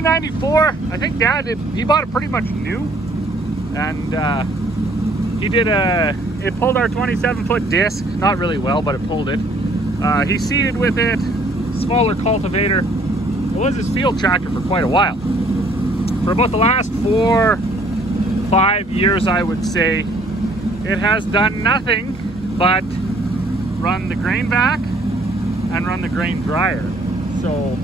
394. I think Dad he bought it pretty much new, and it pulled our 27-foot disc, not really well, but it pulled it. He seeded with it, smaller cultivator. It was his field tractor for quite a while. For about the last 4-5 years, I would say, it has done nothing but run the grain vac and run the grain dryer. So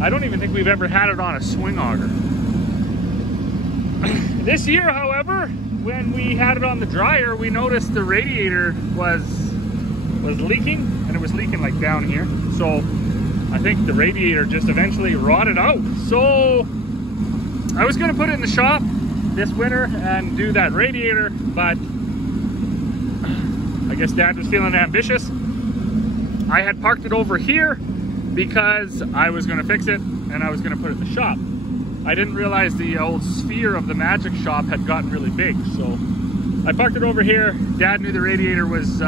I don't even think we've ever had it on a swing auger. This year, however, when we had it on the dryer, we noticed the radiator was leaking, and it was leaking like down here. So I think the radiator just eventually rotted out. So I was gonna put it in the shop this winter and do that radiator, but I guess Dad was feeling ambitious. I had parked it over here because I was gonna fix it and I was gonna put it in the shop. I didn't realize the old sphere of the magic shop had gotten really big, so I parked it over here. Dad knew the radiator was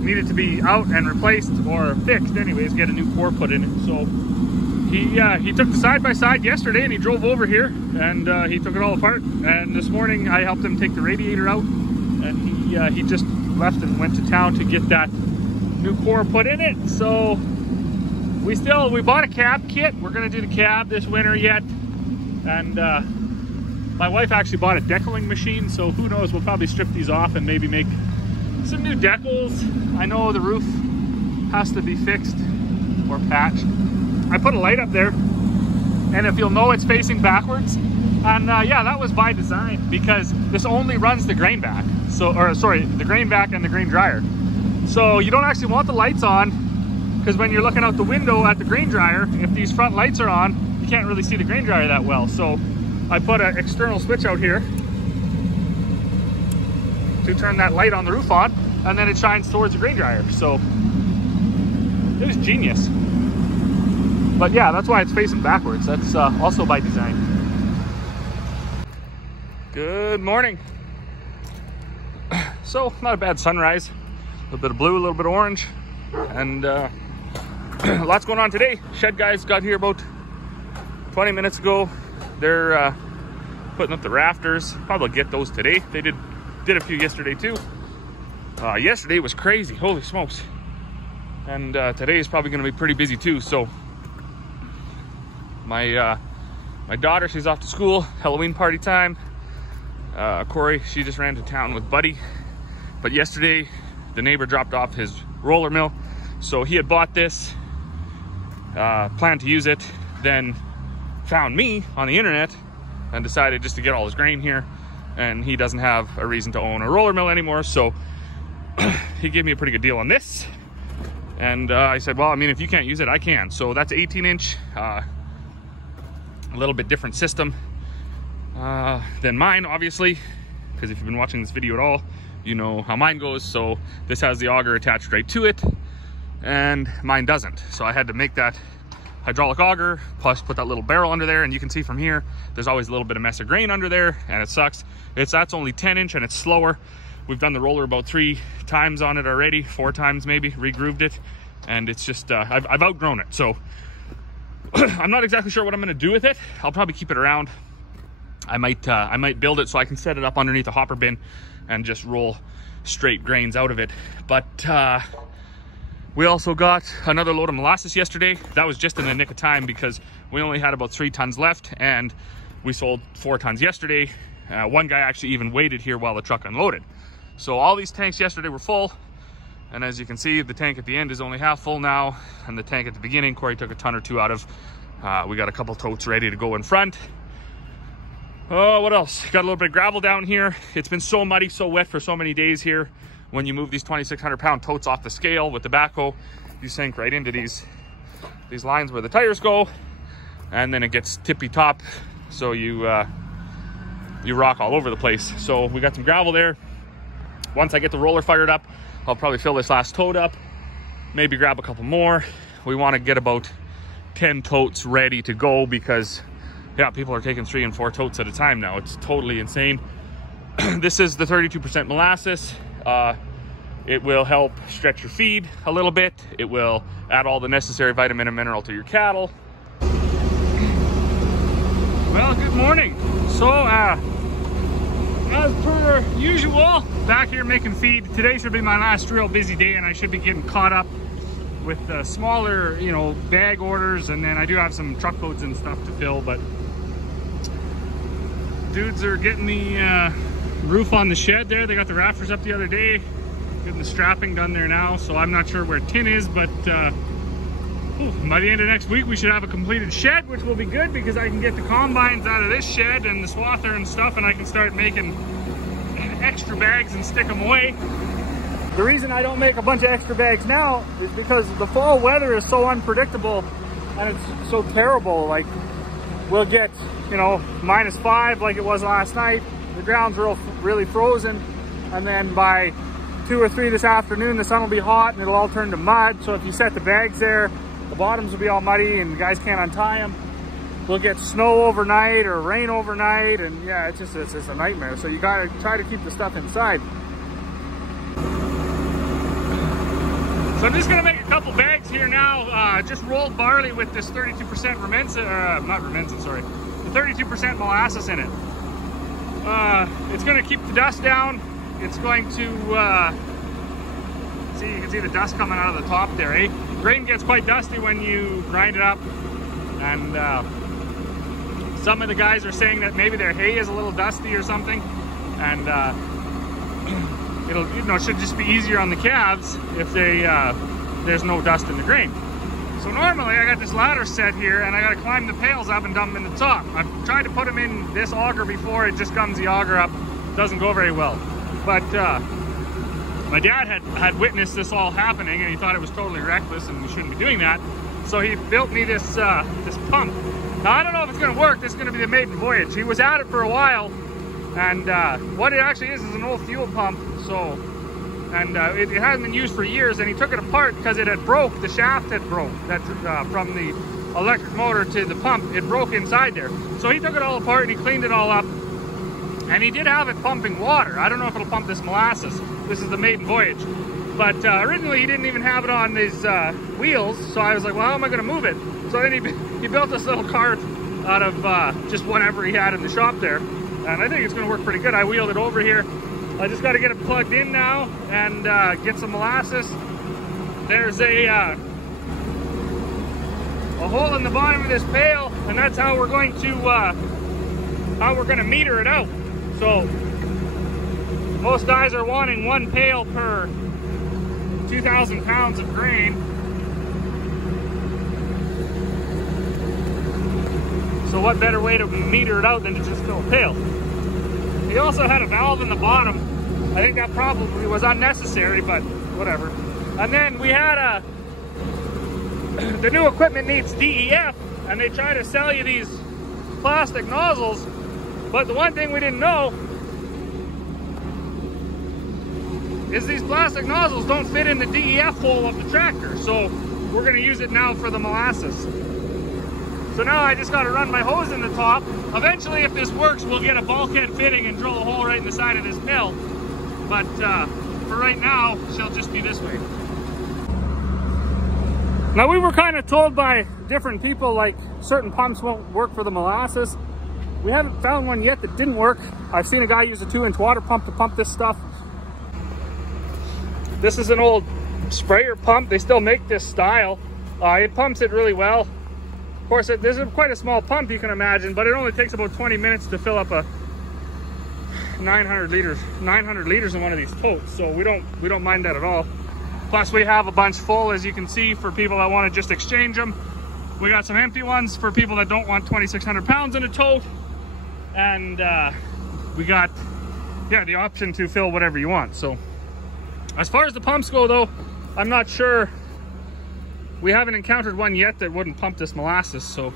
needed to be out and replaced, or fixed anyways, get a new core put in it. So he took the side-by-side yesterday and he drove over here and he took it all apart. And this morning I helped him take the radiator out, and he just left and went to town to get that new core put in it. So we bought a cab kit. We're gonna do the cab this winter yet. And my wife actually bought a decaling machine, so who knows, we'll probably strip these off and maybe make some new decals. I know the roof has to be fixed or patched. I put a light up there, and if you'll know, it's facing backwards. And yeah, that was by design, because this only runs the grain vac. The grain vac and the grain dryer. So you don't actually want the lights on, because when you're looking out the window at the grain dryer, if these front lights are on, you can't really see the grain dryer that well. So I put an external switch out here to turn that light on the roof on, and then it shines towards the grain dryer. So it was genius. But yeah, that's why it's facing backwards. That's also by design. Good morning. So, not a bad sunrise. A little bit of blue, a little bit of orange, and lots going on today. Shed guys got here about 20 minutes ago. They're putting up the rafters. Probably get those today. They did a few yesterday too. Yesterday was crazy, holy smokes. And today is probably gonna be pretty busy too. So my daughter, she's off to school, Halloween party time. Corey, she just ran to town with Buddy. But yesterday, the neighbor dropped off his roller mill. So he had bought this, planned to use it, then found me on the internet and decided just to get all his grain here. And he doesn't have a reason to own a roller mill anymore. So he gave me a pretty good deal on this. And I said, well, I mean, if you can't use it, I can. So that's 18-inch, a little bit different system than mine, obviously, because if you've been watching this video at all, you know how mine goes. So this has the auger attached right to it, and mine doesn't. So I had to make that hydraulic auger, plus put that little barrel under there. And you can see from here, there's always a little bit of mess of grain under there, and it sucks. That's only 10-inch, and it's slower. We've done the roller about 3 times on it already, 4 times maybe, re-grooved it, and it's just, I've outgrown it. So I'm not exactly sure what I'm gonna do with it. I'll probably keep it around. I might build it so I can set it up underneath a hopper bin and just roll straight grains out of it. But we also got another load of molasses yesterday. That was just in the nick of time because we only had about 3 tons left, and we sold 4 tons yesterday. One guy actually even waited here while the truck unloaded. So all these tanks yesterday were full, and as you can see, the tank at the end is only half full now, and the tank at the beginning, Corey took a ton or 2 out of. We got a couple totes ready to go in front. Oh, what else? Got a little bit of gravel down here. It's been so muddy, so wet for so many days here. When you move these 2,600-pound totes off the scale with the backhoe, you sink right into these lines where the tires go, and then it gets tippy top, so you rock all over the place. So we got some gravel there. Once I get the roller fired up, I'll probably fill this last tote up, maybe grab a couple more. We want to get about 10 totes ready to go because, yeah, people are taking 3 and 4 totes at a time now. It's totally insane. This is the 32% molasses. It will help stretch your feed a little bit. It will add all the necessary vitamin and mineral to your cattle. Well, good morning. So, as per usual, back here making feed. Today should be my last real busy day, and I should be getting caught up with the smaller, you know, bag orders, and then I do have some truckloads and stuff to fill, but dudes are getting the roof on the shed there. They got the rafters up the other day, getting the strapping done there now, so I'm not sure where tin is, but by the end of next week we should have a completed shed, which will be good because I can get the combines out of this shed and the swather and stuff, and I can start making extra bags and stick them away. The reason I don't make a bunch of extra bags now is because the fall weather is so unpredictable and it's so terrible. Like, we'll get, you know, -5 like it was last night. The ground's really frozen, and then by 2 or 3 this afternoon the sun will be hot and it'll all turn to mud. So if you set the bags there, the bottoms will be all muddy and the guys can't untie them. We'll get snow overnight or rain overnight, and yeah, it's just a nightmare. So you gotta try to keep the stuff inside. So I'm just gonna make a couple bags here now. Just rolled barley with this 32% not Remenza, sorry, the 32% molasses in it. It's gonna keep the dust down. It's going to, see, you can see the dust coming out of the top there, eh? Grain gets quite dusty when you grind it up, and some of the guys are saying that maybe their hay is a little dusty or something, and it'll, you know, should just be easier on the calves if they there's no dust in the grain. So normally I got this ladder set here and I got to climb the pails up and dump them in the top. I've tried to put them in this auger before, it just gums the auger up, doesn't go very well. But my dad had witnessed this all happening and he thought it was totally reckless and we shouldn't be doing that. So he built me this this pump. Now I don't know if it's going to work. This is going to be the maiden voyage. He was at it for a while, and what it actually is an old fuel pump. So, and it hasn't been used for years, and he took it apart because it had broke. The shaft had broke. That's from the electric motor to the pump. It broke inside there. So he took it all apart and he cleaned it all up. And he did have it pumping water. I don't know if it'll pump this molasses. This is the maiden voyage. But originally he didn't even have it on his wheels. So I was like, well, how am I going to move it? So then he built this little cart out of just whatever he had in the shop there. And I think it's going to work pretty good. I wheeled it over here. I just got to get it plugged in now and get some molasses. There's a hole in the bottom of this pail, and that's how we're going to meter it out. So most guys are wanting 1 pail per 2,000 pounds of grain. So what better way to meter it out than to just fill a pail? He also had a valve in the bottom. I think that probably was unnecessary, but whatever. And then we had the new equipment needs DEF, and they try to sell you these plastic nozzles. But the one thing we didn't know is these plastic nozzles don't fit in the DEF hole of the tractor. So we're gonna use it now for the molasses. So now I just gotta run my hose in the top. Eventually, if this works, we'll get a bulkhead fitting and drill a hole right in the side of this mill. But for right now, she'll just be this way. Now, we were kind of told by different people, like certain pumps won't work for the molasses. We haven't found one yet that didn't work. I've seen a guy use a 2-inch water pump to pump this stuff. This is an old sprayer pump. They still make this style. It pumps it really well. Of course, this is quite a small pump, you can imagine, but it only takes about 20 minutes to fill up a 900 liters in one of these totes. So we don't mind that at all. Plus, we have a bunch full, as you can see, for people that want to just exchange them. We got some empty ones for people that don't want 2,600 pounds in a tote. And we got, yeah, the option to fill whatever you want. So as far as the pumps go, though, I'm not sure. We haven't encountered one yet that wouldn't pump this molasses. So,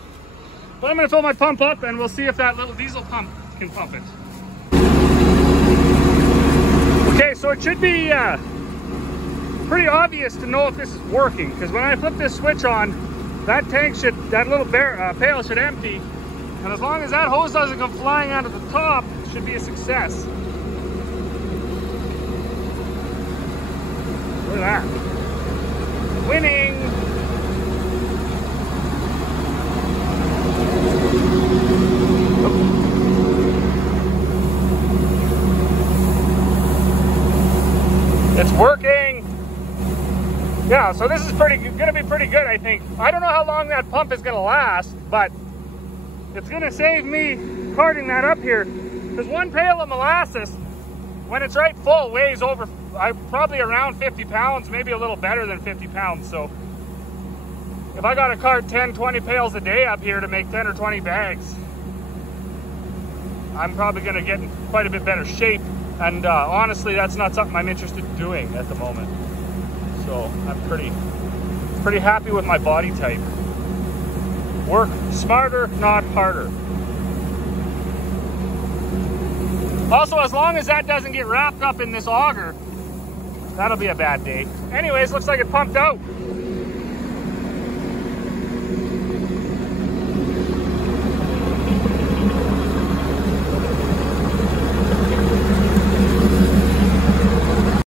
but I'm going to fill my pump up and we'll see if that little diesel pump can pump it. Okay, so it should be pretty obvious to know if this is working, because when I flip this switch on, that little pail should empty, and as long as that hose doesn't come flying out of the top, it should be a success. Look at that. Winning! Yeah, so this is gonna be pretty good, I think. I don't know how long that pump is gonna last, but it's gonna save me carting that up here. Because one pail of molasses, when it's right full, weighs over, probably around 50 pounds, maybe a little better than 50 pounds. So if I gotta cart 10, 20 pails a day up here to make 10 or 20 bags, I'm probably gonna get in quite a bit better shape. And honestly, that's not something I'm interested in doing at the moment. So I'm pretty happy with my body type. Work smarter, not harder. Also, as long as that doesn't get wrapped up in this auger, that'll be a bad day. Anyways, looks like it pumped out.